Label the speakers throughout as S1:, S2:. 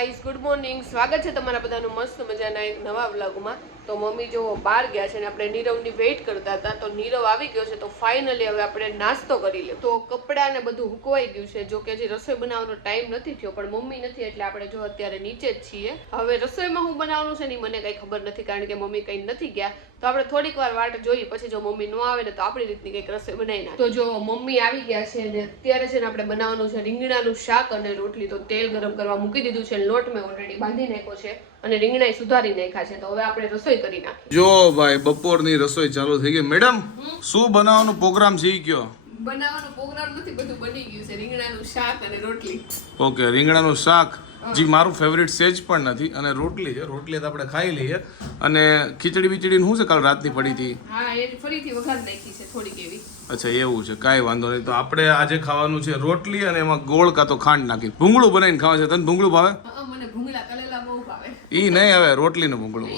S1: Guys good morning સ્વાગત છે તમારા બધાનું મસ્ત મજાના એક નવા વ્લોગમાં. તો મમ્મી જો બહાર ગયા છે ને આપણે નીરવની વેઇટ કરતા હતા, તો નીરવ આવી ગયો છે, તો ફાઇનલી હવે આપણે નાસ્તો કરી લે. તો કપડાં ને બધું હુકવાઈ ગયું છે, જો કે હજી રસોઈ બનાવવાનો ટાઈમ નથી થયો, પણ મમ્મી નથી, એટલે આપણે જો અત્યારે નીચે જ છીએ. હવે રસોઈમાં હું બનાવવાનું છે ને મને કંઈ ખબર નથી, કારણ કે મમ્મી કંઈ નથી ગયા. તો આપણે થોડીક વાર વાટ જોઈએ પછી જો મમ્મી ન આવે ને તો આપણી રીતની કંઈક રસોઈ બનાવી નાખીએ. તો જો મમ્મી આવી ગયા છે ને અત્યારે છે ને આપણે બનાવવાનું છે રીંગણાનું શાક અને રોટલી. તો તેલ ગરમ કરવા મૂકી દીધું છે લોટ મેં ઓલરેડી બાંધી નાખ્યો છે અને રીંગણા સુધારી નાખ્યા છે. તો હવે આપણે રસોઈ કરી નાખીએ.
S2: જો ભાઈ બપોરની રસોઈ ચાલુ થઈ ગઈ. મેડમ શું બનાવવાનો પ્રોગ્રામ છે ઈ કયો?
S1: બનાવવાનો પ્રોગ્રામ નથી બધું બની ગયું છે. રીંગણાનું શાક અને રોટલી.
S2: ઓકે રીંગણાનું શાક. જે મારું ફેવરિટ સેજ પણ નથી અને રોટલી છે રોટલી તો આપણે ખાઈ લઈએ. અને ખીચડી બીચડી શું છે કાલ રાતની પડી હતી?
S1: હા એ ફરીથી વઘાર નાખી છે થોડીક એવી.
S2: અચ્છા એવું છે કાંઈ વાંધો નહીં. તો આપણે આજે ખાવાનું છે રોટલી અને એમાં ગોળ કાં તો ખાંડ નાખી ભૂંગળું બનાવીને ખાવા છે તને ભૂંગળું ભાવે?
S1: એ મને ભૂંગળા કલેલા બહુ ભાવે.
S2: ઈ નહીં હવે રોટલીનું ભૂંગળું.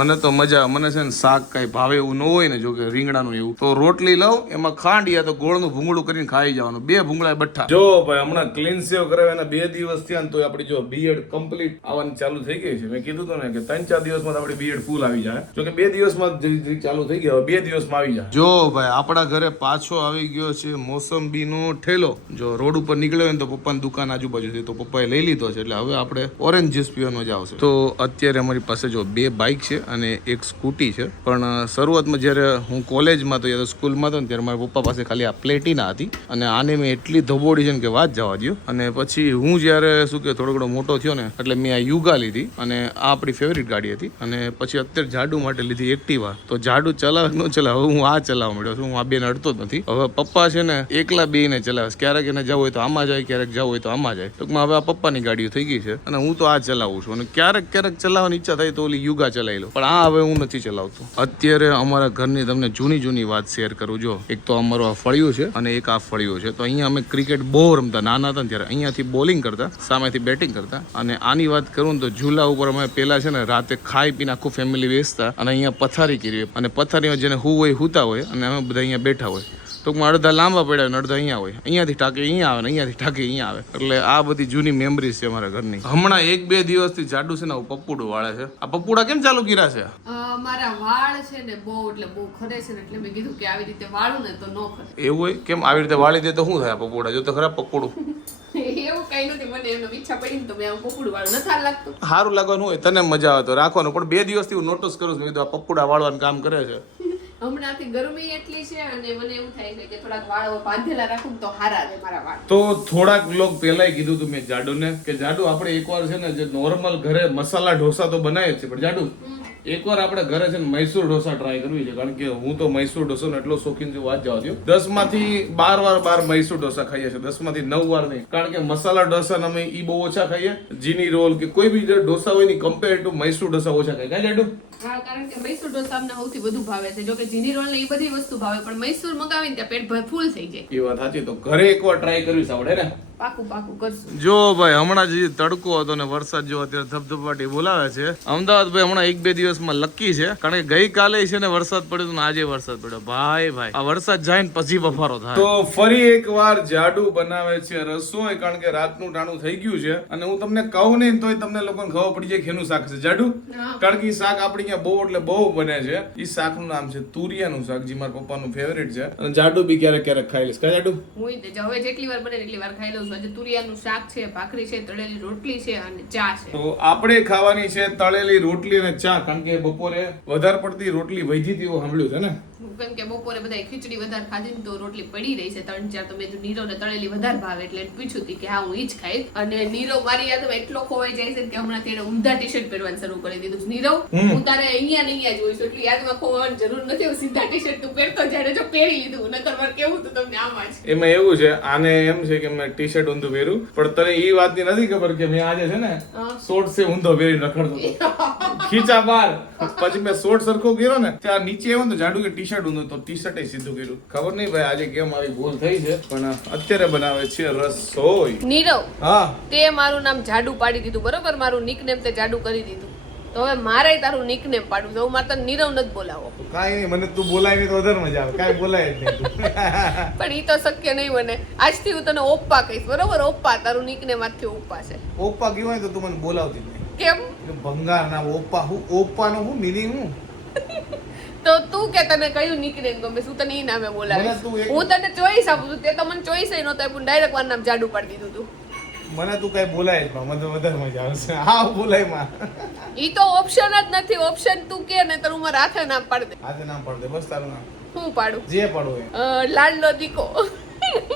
S2: મને તો મજા મને છે ને શાક કઈ ભાવે એવું ન હોય ને જો કે રીંગણાનું એવું. તો રોટલી લઉં એમાં ખાંડ યા તો ગોળનું ભૂંગળું કરીને ખાઈ જવાનું. બે ભૂંગળા બઠ્ઠા. જો ભાઈ હમણાં ક્લીન સેવ કરાવે એના બે દિવસ થયા તો આપણી જો બીએડ કમ્પ્લીટ આવવાની ચાલુ થઈ ગઈ છે. મેં કીધું હતું ને કે ત્રણ ચાર દિવસમાં તો આપણી બીએડ ફૂલ આવી જાય. જો કે બે દિવસમાં જ ચાલુ થઈ ગયા હવે બે દિવસમાં આવી જાય. જો ભાઈ આપણા ઘરે પાછો આવી ગયો છે મોસંબીનો ઠેલો. જો રોડ ઉપર નીકળ્યો હોય ને તો પપ્પાની દુકાન આજુબાજુ છે તો પપ્પાએ લઈ લીધો છે. એટલે હવે આપણે ઓરેન્જ જ્યુસ પીવાનો જ આવશે. તો અત્યારે અમારી પાસે જો બે બાઇક છે અને એક સ્કૂટી છે. પણ શરૂઆતમાં જ્યારે હું કોલેજમાં તો યા સ્કૂલમાં હતો ને, ત્યારે મારા પપ્પા પાસે ખાલી આ પ્લેટિના હતી. અને આને મેં એટલી ધબોડી છે ને કે વાત જવા દો અને પછી હું જ્યારે, શું કે થોડો ઘણો મોટો થયો ને, એટલે મેં આ યુગા લીધી. અને આ આપણી ફેવરિટ ગાડી હતી. અને પછી અત્યારે જાડુ માટે લીધી એક્ટિવા. તો જાડુ ચલાવે ન ચલાવે, હવે હું આ ચલાવવા મળ્યો છું. હું આ બેન અડતો જ નથી. હવે પપ્પા છે ને, એકલા બેને ચલાવે ક્યારેક એને જવું હોય તો આમાં જાય, ક્યારેક જવું હોય તો આમાં જાય. ટૂંકમાં હવે આ પપ્પાની ગાડીઓ થઈ ગઈ છે. અને હું તો આ ચલાવું છું. અને ક્યારેક ક્યારેક ચલાવવાની ઈચ્છા થાય તો ઓલી યુગા ચલાવી લઉં પણ આ હવે હું નથી ચલાવતો. અત્યારે અમારા ઘરની તમને જૂની જૂની વાત શેર કરું, જો. એક તો અમારો આ ફળિયું છે અને એક આ ફળિયું છે. તો અહીંયા અમે ક્રિકેટ બહુ રમતા. નાના હતા ત્યારે. અહીંયાથી બોલિંગ કરતા, સામેથી બેટિંગ કરતા. અને આની વાત કરું તો ઝૂલા ઉપર અમે પેલા છે ને, રાતે ખાઈ પીને આખું ફેમિલી બેસતા અને અહીંયા પથારી કરી અને પથારીમાં જેને હું હોય હુતા હોય અને અમે બધા અહીંયા બેઠા હોય. ટૂંકમાં અડધા લાંબા પડ્યા હોય ને અડધા અહીંયા હોય. અહીંયાથી ટાંકે અહીંયા આવે ને અહીંયાથી ટાંકે અહીંયા આવે. એટલે આ બધી જૂની મેમરીઝ છે અમારા ઘરની. હમણાં એક બે દિવસથી જાડુ છે ને પપ્પુડું વાળે છે. આ પપ્પુડા કેમ ચાલુ કર્યા છે?
S1: મારા વાળ છે ને બહુ એટલે બહુ ખરે છે ને એટલે મેં કીધું કે આવી રીતે વાળું ને તો ન ખરે.
S2: એવું હોય? કેમ? આવી રીતે વાળી દે તો શું થાય પપ્પુડા જો તો ખરા પપ્પુડું
S1: એવું કઈ નથી મને એમનો ઈચ્છા પડી ને તો મેં આમ વાળું નથી લાગતું.
S2: સારું લાગવાનું હોય તને મજા આવે તો રાખવાનું. પણ બે દિવસથી હું નોટિસ કરું છું કીધું આ પપ્પુડા વાળવાનું કામ કરે છે.
S1: હમણાંથી ગરમી એટલી છે અને મને એવું થાય છે કે થોડાક વાળ બાંધેલા રાખું તો હારા રહે મારા વાળ.
S2: તો થોડાક લોક પહેલા કીધું તું મેં જાડુને કે જાડુ આપણે એકવાર છે ને જે નોર્મલ ઘરે મસાલા ઢોસા તો બનાવે જ છે પણ જાડુ એકવાર આપણે ઘરે છે ને મૈસૂર ઢોસા ટ્રાય કરવી છે કારણ કે હું તો મૈસૂર ઢોસાનો એટલો શોખીન છું વાત જવા દઉં દસમાંથી બાર વાર બાર મૈસૂર ઢોસા ખાઈએ છીએ દસમાંથી નવ વાર નહીં. કારણ કે મસાલા ઢોસા અમે ઈ બહુ ઓછા ખાઈએ જીની રોલ કે કોઈ બી ઢોસા હોયની કમ્પેર ટુ મૈસૂર ઢોસા ઓછા ખાઈએ. કાંઈ જાડુ?
S1: હા કારણ કે મૈસૂર ઢોસા અમને સૌથી વધુ ભાવે છે. જો કે જીની રોલ ને એ બધી વસ્તુ ભાવે પણ મૈસૂર મગાવીને ત્યાં પેટ ભર ફૂલ થઈ જાય.
S2: એ વાત સાચી. તો ઘરે એકવાર ટ્રાય કરવી છે ને.
S1: પાકું પાકું કરશું.
S2: જો ભાઈ હમણાં જે તડકો હતો ને વરસાદ જો અત્યારે ધબધબાટી બોલાવે છે. અમદાવાદ ભાઈ હમણાં એક બે દિવસમાં લકી છે. કારણ કે ગઈકાલે છે ને વરસાદ પડ્યો ને આજે વરસાદ પડ્યો. ભાઈ ભાઈ આ વરસાદ જાય ને પછી બફારો થાય. તો ફરી એકવાર જાડુ બનાવે છે રસોઈ કારણ કે રાતનું ટાણું થઈ ગયું છે. અને હું તમને કહું નહીં તોય તમને લોકોને ખબર પડી જાય કે એનું શાક છે. જાડુ. કારણ કે શાક આપણે અહીંયા બહુ એટલે બહુ બને છે. ઈ શાકનું નામ છે તુરિયાનું શાક જે મારા પપ્પાનું ફેવરેટ છે. અને જાડુ બી ક્યારેક ક્યારેક ખાઈ લઈશ. કા જાડુ?
S1: હું હવે જેટલી વાર બને એટલી વાર ખાઈ લઉં છું. આજે તુરિયાનું શાક છે ભાખરી છે તળેલી રોટલી છે અને ચા છે.
S2: તો આપણે ખાવાની છે તળેલી રોટલી અને ચા કારણ કે બપોરે વધારે પડતી રોટલી વૈધી તેવું સાંભળ્યું છે ને?
S1: કેમ કે બપોરે બધા ખીચડી વધારે ખાધી ને તો રોટલી પડી રહી છે. ત્રણ ચાર તો મેં તો નીરો ને તળેલી વધારે ભાવે એટલે પૂછ્યું હતું કે હા હું ઈ જ ખાઈશ. અને નીરો મારી યાદમાં એટલો ખોવાઈ જાય છે કે હમણાં તેને ઊંધા ટી શર્ટ પહેરવાનું શરૂ કરી દીધું. નીરવ હું તારે અહીંયા ને અહીંયા જોઈશ એટલી યાદમાં ખોવાની જરૂર નથી. સીધા ટી શર્ટ તું પહેરતો જ્યારે જો પહેરી લીધું નકર મારે કેવું તું તમને આમાં જ.
S2: એમાં એવું છે આને એમ છે કે મેં ટી શર્ટ ઊંધું પહેર્યું. પણ તને એ વાતની નથી ખબર કે મેં આજે છે ને. શોર્ટ છે ઊંધો પહેરી નખડતો હતો. ખીચા બાર પછી મેં શોર્ટ સરખો કર્યો ને ત્યાં નીચે એવું તો જાડું કે ટી શર્ટ ઊંધું તો ટી શર્ટ સીધું કર્યું. ખબર નહીં ભાઈ આજે કેમ આવી ભૂલ થઈ છે પણ અત્યારે બનાવે છે રસોઈ.
S1: નીરવ
S2: હા.
S1: તે મારું નામ જાડુ પાડી દીધું બરોબર? મારું નિકનેમ તે જાડુ કરી દીધું. તો હવે મારે તારું નિકનેમ પાડું છે હું મારે તને નીરવ નથી બોલાવો.
S2: કાંઈ નહીં મને તું બોલાય તો વધારે મજા આવે કાંઈ બોલાય જ નહીં
S1: પણ ઈ તો શક્ય નહીં બને. આજથી હું તને ઓપ્પા કહીશ બરોબર? ઓપ્પા તારું નિકનેમ આજથી ઓપ્પા છે.
S2: ઓપ્પા કયું હોય તો તું મને બોલાવતી નહીં.
S1: કેમ?
S2: ભંગાર ના ઓપ્પા હું ઓપ્પાનો હું મિનિંગ હું
S1: તો તું કે તને કયું નીકળેન ગમે શું તને એ નામે બોલાવે હું તને ચોઈસ આપું છું. તે તો મને ચોઈસ નહોતો પણ ડાયરેક્ટ મારું નામ જાડુ પાડી દીધું તું.
S2: મને તું કઈ બોલાય જ મને તો વધારે મજા આવશે. હા બોલાયમાં
S1: ઈ તો ઓપ્શન જ નથી. ઓપ્શન તું કે ને તારું મારા હાથે નામ પાડ દે
S2: હાથે નામ પાડ દે. બસ તારું નામ.
S1: હું પાડું?
S2: જે પાડું એ.
S1: લાડલો દીકો.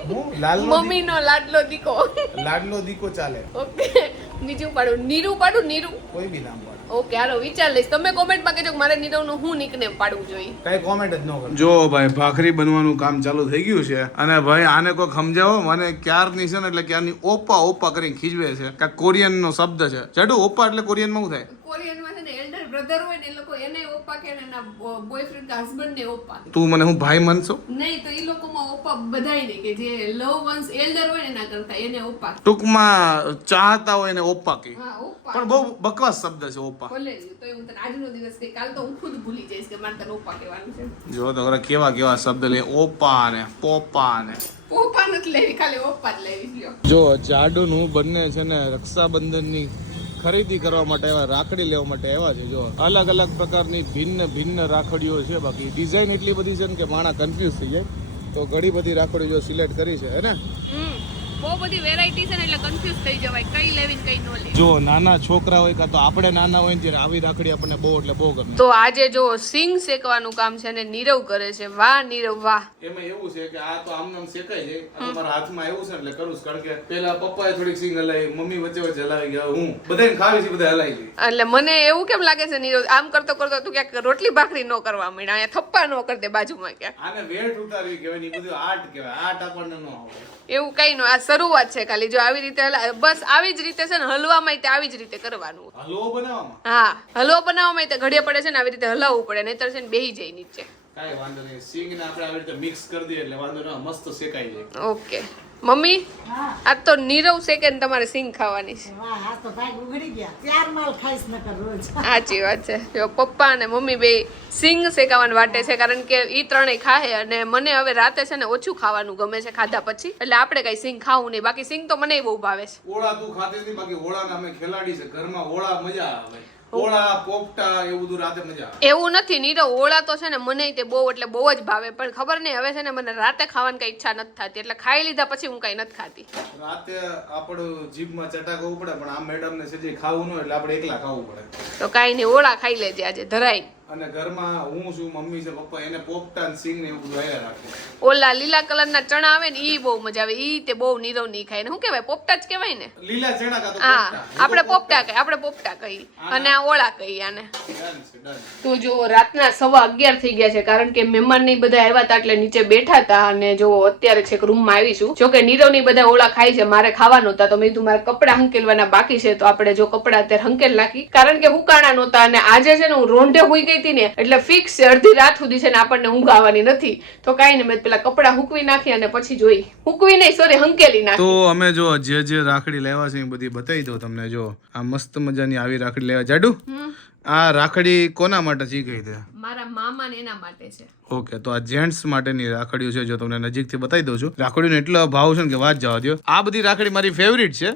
S2: હું? લાલનો દી-
S1: મમ્મીનો લાડલો દીકો.
S2: લાડલો દીકો ચાલે.
S1: ઓકે. બીજું પાડું. નીરુ પાડું? નીરુ.
S2: કોઈ બી નામ પાડ.
S1: ઓકે હાલો વિચાર લઈશ. તમે કોમેન્ટમાં કહેજો કે મારે નીરવનું હું નિકનેમ પાડવું જોઈએ.
S2: કઈ કોમેન્ટ જ ન કરો. જો ભાઈ ભાખરી બનવાનું કામ ચાલુ થઈ ગયું છે અને ભાઈ આને કોઈ સમજાવો? મને ક્યારની છે ને એટલે ક્યારની ઓપા ઓપા કરીને ખીજવે છે. કે કોરિયન નો શબ્દ છે. ચડું ઓપા એટલે કોરિયનમાં શું થાય
S1: કોરિયનમાં છે ને એલ્ડર બ્રધર હોય ને એ લોકો એને ઓપ્પા કે એના બોયફ્રેન્ડ કે હસબન્ડ ને ઓપ્પા
S2: તું મને હું ભાઈ માનશો?
S1: નહીં તો એ લોકોમાં ઓપ્પા બધાય નહીં કે જે લવ વન્સ એલ્ડર હોય ને એના કરતા એને ઓપ્પા
S2: ટૂંકમાં ચાહતા હોય ને ઓપા કે. પણ બહુ બકવાસ શબ્દ છે ઓપા
S1: ભલે તો હું તને આજનો દિવસ કે કાલ તો હું ખુદ ભૂલી જઈશ કે મારે તને ઓપ્પા કહેવાનું છે.
S2: જો તો ખરા કેવા કેવા શબ્દ લે ઓપા ને પોપા ને.
S1: પોપા નથી લેવી ખાલી ઓપ્પા જ લેવી
S2: જો જાડુ નું બંને છે ને રક્ષાબંધનની ખરીદી કરવા માટે આવ્યા, રાખડી લેવા માટે આવ્યા છે. જો અલગ અલગ પ્રકારની ભિન્ન ભિન્ન રાખડીઓ છે, બાકી ડિઝાઇન એટલી બધી છે ને કે માણા કન્ફ્યુઝ થઈ જાય. તો ઘણી બધી રાખડીઓ જો સિલેક્ટ કરી છે, હે ને?
S1: બહુ બધી વેરાયટી છે ને એટલે કન્ફ્યુઝ થઈ જવાય. કઈ લેવી ને કઈ ન લેવી.
S2: જો નાના છોકરા હોય કાં તો આપણે નાના હોય ને આવી રાખડી આપણને બહુ એટલે બહુ ગમે.
S1: તો આજે જો સિંગ શેકવાનું કામ છે ને નીરવ કરે છે. વાહ નીરવ વાહ.
S2: એમાં એવું છે કે આ તો આમ નામ શેકાય છે. તમારા હાથમાં એવું છે એટલે કરું છું. કારણ કે પેલા પપ્પાએ થોડીક સિંગ હલાવી મમ્મી વચ્ચે વચ્ચે હલાવી ગયા. હું બધાને ખાવી છે બધા હલાવી
S1: એટલે મને એવું કેમ લાગે છે નીરવ? આમ કરતો કરતો તું ક્યાંક રોટલી ભાખરી ન કરવા માંડ્યા. અહીંયા થપ્પા ન કરી દે બાજુમાં ક્યાંક.
S2: આને વેટ ઉતારવી કહેવાય ને બધું આર્ટ કહેવાય. આર્ટ આપણને ન આવડે.
S1: એવું કઈ ન આ શરૂઆત છે ખાલી. જો આવી રીતે હલા- બસ આવી જ રીતે છે ને હલવામાં તે આવી જ રીતે કરવાનું.
S2: હલવો બનાવવામાં?
S1: હા હલવો બનાવવામાં તે ઘડિયા પડે છે ને આવી રીતે હલાવવું પડે નહીતર છે ને બેહી જાય નીચે.
S2: કાંઈ વાંધો નહીં. સિંગ ને આપણે આવી રીતે મિક્સ કરી દઈએ એટલે વાંધો ના મસ્ત શેકાઈ જાય.
S1: ઓકે. મમ્મી આ તો નીરવ શેકે ને તમારે સિંગ ખાવાની છે?
S3: વાહ આ તો ભાગ ઉઘડી ગયા. ચાર માલ ખાઈશ નકર રોજ.
S1: સાચી વાત છે. જો પપ્પા અને મમ્મી બે સિંગ શેકાવાનું વાટે છે કારણ કે ઈ ત્રણેય ખાહે અને મને હવે રાતે છે ને ઓછું ખાવાનું ગમે છે ખાધા પછી. એટલે આપણે કઈ સિંગ ખાવું નહીં. બાકી સિંગ તો મને બહુ ભાવે છે.
S2: ઓળા તું ખાતી નથી બાકી ઓળા અમે ખેલાડી છે. ઘરમાં ઓળા મજા આવે. ઓળા પોપટા એવું બધું રાતે મજા
S1: એવું નથી નીરવ ઓળા તો છે ને મને તે બહુ એટલે બહુ જ ભાવે. પણ ખબર નહીં હવે છે ને મને રાતે ખાવાની કઈ ઈચ્છા નથી થતી. એટલે ખાઈ લીધા પછી હું કઈ નથી ખાતી.
S2: રાતે આપણો જીભમાં ચટાકો ઉપડે પણ આ મેડમ ને સજી ખાવું ન એટલે આપણે એકલા ખાવું પડે.
S1: તો કાંઈ નહીં ઓળા ખાઈ લેજે આજે ધરાઈ
S2: અને ઘરમાં હું છું મમ્મી છે પપ્પા એને પોપટા સિંગ ને એવું બધું આયા રાખે.
S1: ઓલા લીલા કલરના ચણા આવે ને ઈ બહુ મજા આવે. ઈ તે બહુ નીરવની ખાય ને. શું કહેવાય? પોપટા જ કહેવાય ને?
S2: લીલા ચણા કા તો
S1: હા
S2: પોપટા.
S1: આપણે પોપટા. કહી આપણે પોપટા કહી અને આ ઓળા કહી આને. તો જો રાતના સવા અગિયાર થઈ ગયા છે કારણ કે મહેમાન ને બધા આવ્યા હતા એટલે નીચે બેઠા હતા અને જો અત્યારે છેક રૂમમાં આવીશું જો કે નીરવની બધા ઓળા ખાય છે મારે ખાવા નહોતા તો મેં કીધું મારે કપડા હંકેલવાના બાકી છે તો આપણે જો કપડા અત્યારે હંકેલ નાખી. કારણ કે હુકાણા નહોતા અને આજે છે ને હું રોંઢે હોઈ ગઈ હતી ને એટલે ફિક્સ છે અડધી રાત સુધી છે ને આપણને ઊંઘ આવવાની નથી. તો કાંઈ નહીં મેં પેલા કપડા હુકવી નાખી અને પછી જોઈ. હુકવી નહીં સોરી હંકેલી નાખી.
S2: તો અમે જો જે જે રાખડી લેવા છે એ બધી બતાવી દો તમને જો. આ મસ્ત મજાની આવી રાખડી લેવા. જાડુ આ રાખડી કોના માટે શીખી છે
S1: મારા મામા ને એના માટે છે.
S2: ઓકે તો આ જેન્ટ્સ માટેની રાખડીઓ છે જો તમને નજીકથી બતાવી દઉં છું. રાખડીનો એટલો ભાવ છે ને કે વાત જવા દો આ બધી રાખડી મારી ફેવરિટ છે.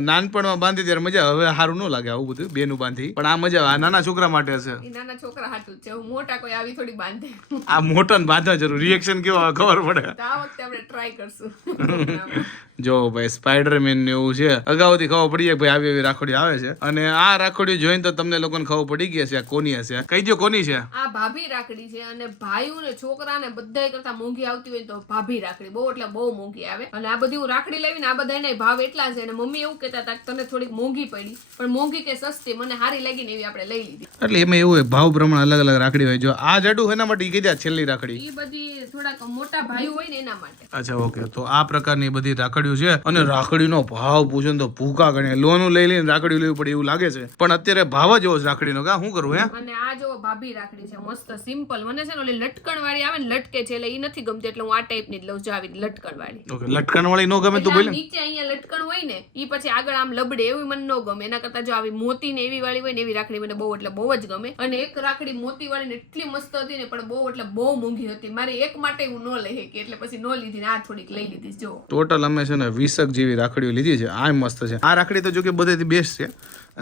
S2: નાનપણમાં બાંધી ત્યારે મજા હવે સારું ન લાગે આવું બધું બેનું બાંધી. પણ આ મજા આ નાના છોકરા માટે છે.
S1: નાના છોકરા હાટું છે. હું મોટા કોઈ આવી થોડી બાંધે.
S2: આ મોટાને બાંધવા જરૂર. રિએક્શન કેવો ખબર પડે.
S1: આ વખતે આપણે ટ્રાય કરશું.
S2: જો ભાઈ સ્પાઈડરમેન ને એવું છે અગાઉથી ખબર પડી જાય ભાઈ આવી એવી રાખડી આવે છે. અને આ રાખડી જોઈને તો તમને લોકોને ખબર પડી ગઈ છે આ કોની હશે. કહી દો કોની છે?
S1: આ ભાભી રાખડી છે અને ભાઈઓ ને છોકરા ને બધા કરતા મોંઘી આવતી હોય તો ભાભી રાખડી. બહુ એટલે બહુ મોંઘી આવે. અને આ બધી હું રાખડી લેવી ને આ બધા ભાવ એટલા છે અને મમ્મી એવું કહેતા હતા કે તને થોડીક મોંઘી પડી પણ મોંઘી કે સસ્તી મને સારી લાગી ને એવી આપણે લઈ લીધી.
S2: એટલે એમાં એવું હોય ભાવ પ્રમાણે અલગ અલગ રાખડી હોય. જો આ જાડું એના માટે કીધા છેલ્લી રાખડી.
S1: એ બધી થોડાક મોટા ભાઈઓ હોય ને એના માટે.
S2: અચ્છા ઓકે તો આ પ્રકારની બધી રાખડીઓ છે અને રાખડીનો ભાવ પૂછો ને તો ભૂકા ગણે લોન લઈ લઈને રાખડી લેવી પડે એવું લાગે છે. પણ અત્યારે ભાવ જ એવો છે રાખડીનો કા શું કરવું હે?
S1: અને આ જો ભાભી રાખડી છે મસ્ત સિમ્પલ. મને છે ને ઓલી લટકણ વાળી આવે ને લટકે છે એટલે એ નથી ગમતી એટલે હું આ ટાઈપની જ લઉં છું આવી લટકણ વાળી
S2: ઓકે લટકણ વાળી નો ગમે તો બોલે
S1: નીચે અહીંયા લટકણ હોય ને ઈ પછી આગળ આમ લબડે એવી મને ન ગમે. એના કરતા જો આવી મોતી ને એવી વાળી હોય ને એવી રાખડી મને બહુ એટલે બહુ જ ગમે. અને એક રાખડી મોતી વાળી ને એટલી મસ્ત હતી ને પણ બહુ એટલે બહુ મોંઘી હતી. મારી એક માટે હું ન લઈ કે એટલે પછી ન લીધી ને આ થોડીક લઈ લીધી જો.
S2: ટોટલ અમે છે ને વીસક જેવી રાખડીઓ લીધી છે. આ મસ્ત છે. આ રાખડી તો જો કે બધેથી બેસ્ટ છે.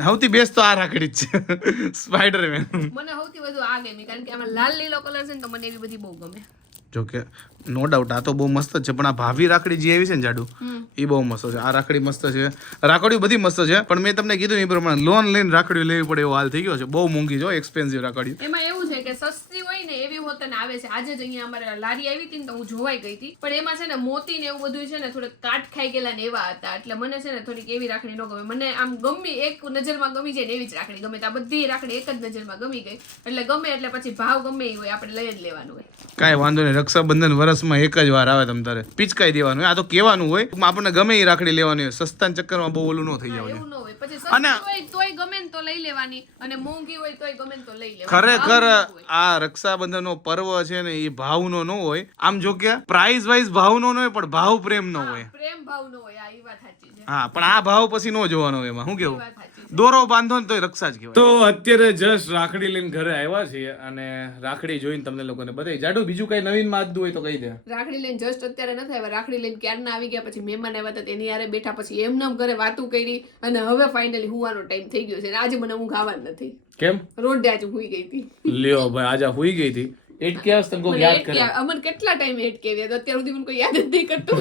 S2: સૌથી બેસ્ટ તો આ રાખડી જ છે. સ્પાઈડરમેન
S1: મને સૌથી વધુ આ ગમી કારણ કે આમાં લાલ લીલો કલર છે ને તો મને એવી બધી બહુ ગમે.
S2: જો કે નો ડાઉટ આ તો બહુ મસ્ત છે પણ આ ભાવી રાખડી જે આવી છે ને જાડુ એ બહુ મસ્ત છે. આ રાખડી મસ્ત છે. રાખડીઓ બધી મસ્ત છે પણ મેં તમને કીધું એ પ્રમાણે લોન લઈને રાખડીઓ લેવી પડે એવો હાલ થઈ ગયો છે. બહુ મોંઘી છે એક્સપેન્સિવ રાખડી
S1: એમાં એવું છે કે સસ્તી હોય ને એવી હોતન આવે છે. આજે જ અહીંયા અમારે લારી આવી હતી ને તો હું જોવાઈ ગઈ હતી. પણ એમાં છે ને મોતી ને એવું બધું છે ને થોડે કાટ ખાઈ ગયેલા ને એવા હતા. એટલે મને છે ને થોડીક એવી રાખડી ન ગમે. મને આમ ગમી એક નજરમાં ગમી જાય ને એવી જ રાખડી ગમે. આ બધી રાખડી એક જ નજરમાં ગમી ગઈ. એટલે ગમે એટલે પછી ભાવ ગમે એ હોય આપણે લઈ જ લેવાનું હોય.
S2: કાંઈ વાંધો નહીં. રક્ષાબંધન વર્ષમાં એક જ વાર આવે તમ તારે. પિચકાઈ દેવાનું. આ તો કહેવાનું હોય. આપણને ગમે એ રાખડી લેવાની હોય. સસ્તાના ચક્કરમાં બહુ ઓલું ન થઈ જાય
S1: એવું ન હોય. પછી સસ્તી હોય તોય ગમે તો લઈ લેવાની. અને મોંઘી હોય તોય ગમે તો લઈ લેવાની.
S2: ખરેખર. આ રક્ષાબંધનનો પર્વ છે ને એ ભાવનો ન હોય. આમ જો કે પ્રાઇઝ વાઇઝ ભાવનો ન હોય પણ ભાવ પ્રેમ ન હોય.
S1: પ્રેમ ભાવનો હોય આ વાત સાચી છે.
S2: હા પણ આ ભાવ પછી ન જોવાનો હોય એમાં. શું કેવું? દોરો બાંધો ને તોય રક્ષા જ કહેવાય. તો અત્યારે જસ્ટ રાખડી લઈને ઘરે આવ્યા છીએ અને રાખડી જોઈને તમને લોકોને બધાય જાડુ બીજું કઈ નવીનમાં હોય તો કહી દે.
S1: રાખડી લઈને જસ્ટ અત્યારે નથી આવ્યા. રાખડી લઈને ક્યારના આવી ગયા પછી મહેમાન આવ્યા હતા તેની હારે બેઠા પછી એમને ઘરે વાતું કરી અને હવે ફાઇનલી હુવાનો ટાઈમ થઈ ગયો છે. અને આજે મને ઊંઘ આવવાની નથી.
S2: કેમ?
S1: રોડ આજે હુઈ ગઈ હતી.
S2: લ્યો ભાઈ આજે હુઈ ગઈ હતી. એટ કે તને કોઈ યાદ કરે.
S1: અમર કેટલા ટાઈમ એટ કેવી હતી? અત્યાર સુધી મને કોઈ યાદ જ નહીં કરતું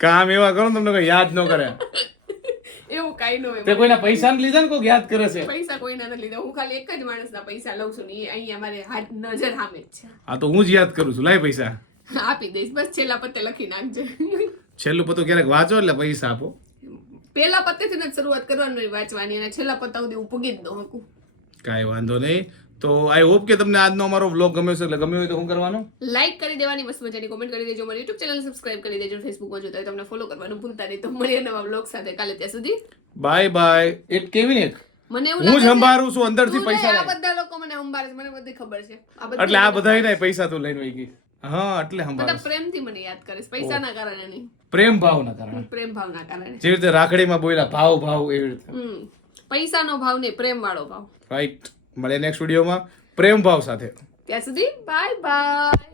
S2: કામ એવા કરો ને તમને કોઈ યાદ ન કરે.
S1: એવું કાંઈ ન હોય
S2: તે કોઈના પૈસા ને લીધા ને કોઈ યાદ કરે છે?
S1: પૈસા કોઈના નથી લીધા. હું ખાલી એક જ માણસના પૈસા લઉં છું ને એ અહીંયા મારે હાથ નજર સામે જ છે.
S2: આ તો હું જ યાદ કરું છું. લાય પૈસા.
S1: આપી દઈશ બસ છેલ્લા પત્તે લખી નાખજે.
S2: છેલ્લું પતું ક્યારેક વાંચો એટલે પૈસા આપો.
S1: પેલા પત્તેથી જ શરૂઆત કરવાની વાંચવાની અને છેલ્લા પત્તા સુધી હું પૂગી જ દઉં હકું
S2: કાંઈ વાંધો નહીં. તો આઈ હોપ કે તમને આજનો અમારો વ્લોગ ગમ્યો છે એટલે ગમ્યો હોય તો શું કરવાનું?
S1: લાઈક કરી દેવાની મસ્ત મજાની કોમેન્ટ કરી દેજો. મારી YouTube ચેનલ સબસ્ક્રાઇબ કરી દેજો ફેસબુકમાં જોતા હોય તમને ફોલો કરવાનું ભૂલતા નહીં. તો મળીએ નવા વ્લોગ સાથે. કાલે ત્યાં સુધી
S2: બાય બાય એક કેવી ને
S1: મને એવું
S2: હું સંભાળું છું અંદરથી પૈસા
S1: આ બધા લોકો મને સંભાળે છે. મને બધી ખબર છે.
S2: એટલે આ બધાય ને પૈસા તું લઈને વહી ગઈ. હા એટલે
S1: બધા
S2: સંભાળ
S1: પ્રેમથી મને યાદ કરે પૈસા પૈસાના કારણે નહીં.
S2: પ્રેમ ભાવ ના કારણે
S1: પ્રેમ ભાવના કારણે.
S2: જે રીતે રાખડીમાં બોલ્યા ભાવ ભાવ એવી રીતે.
S1: પૈસાનો ભાવ નહીં પ્રેમ વાળો ભાવ.
S2: રાઈટ મળે નેક્સ્ટ વિડીયોમાં પ્રેમ ભાવ સાથે.
S1: ત્યાં સુધી બાય બાય